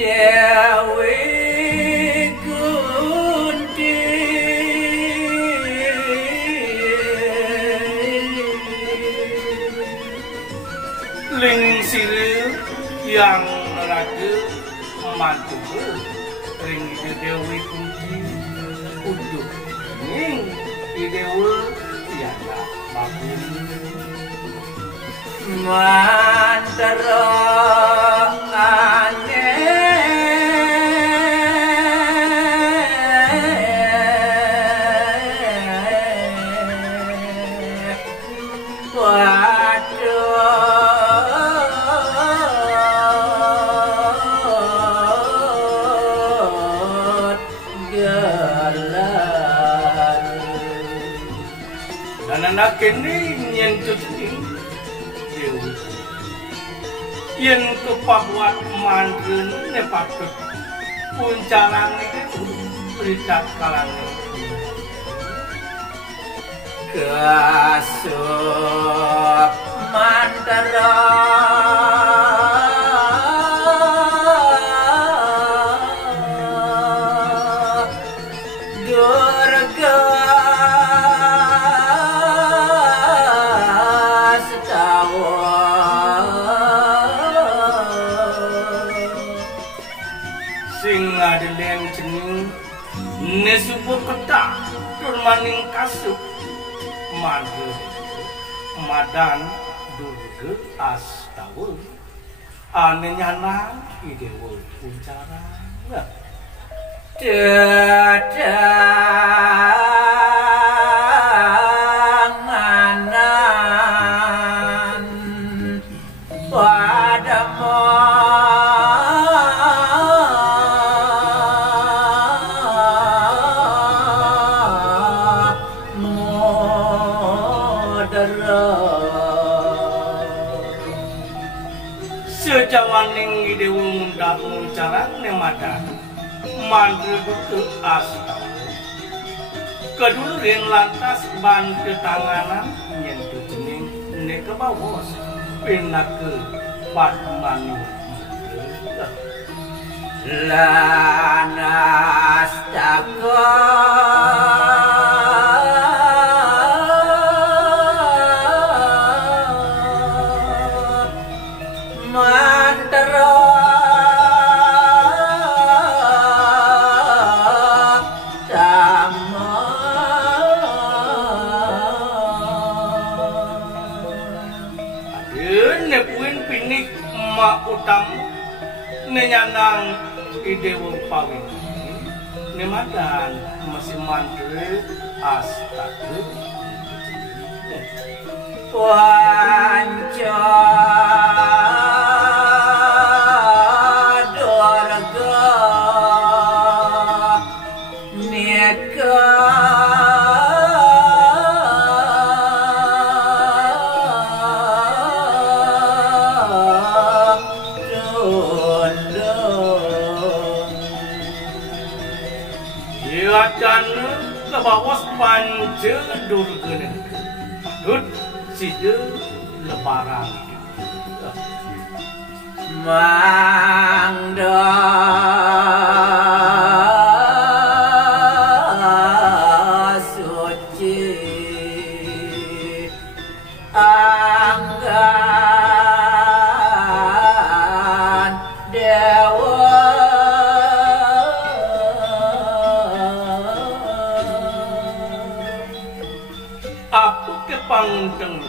Dewi Kunti Ling Siri yang raga mantu ring Dewi Kunti untuk ning Dewi yang bagus mantara anak ini nyentuh Dewi yang kepabuat mandren ne patut puncaran itu berita kalangan kasup mantara Nesubuh ketak turmaning kasuk marga madan durga astawul ane nyanang idewo puncara dadanganan padamu sejawaning ide munda muncaran nemadan mandre butuh astau kedulurin lantas bantu tanganan nyentuh jening ne ke bawah pindah ke padmani lanas takut utang nenyanang ide wong pawin nemadan masih mantre astaga wanca dorga neka dan ke bawah panje durgene dud sije lebaran mangda suci anggan dewa pangdeng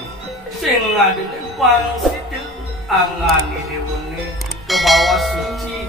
sing ngadene pang situ angani dewene ke bawah suci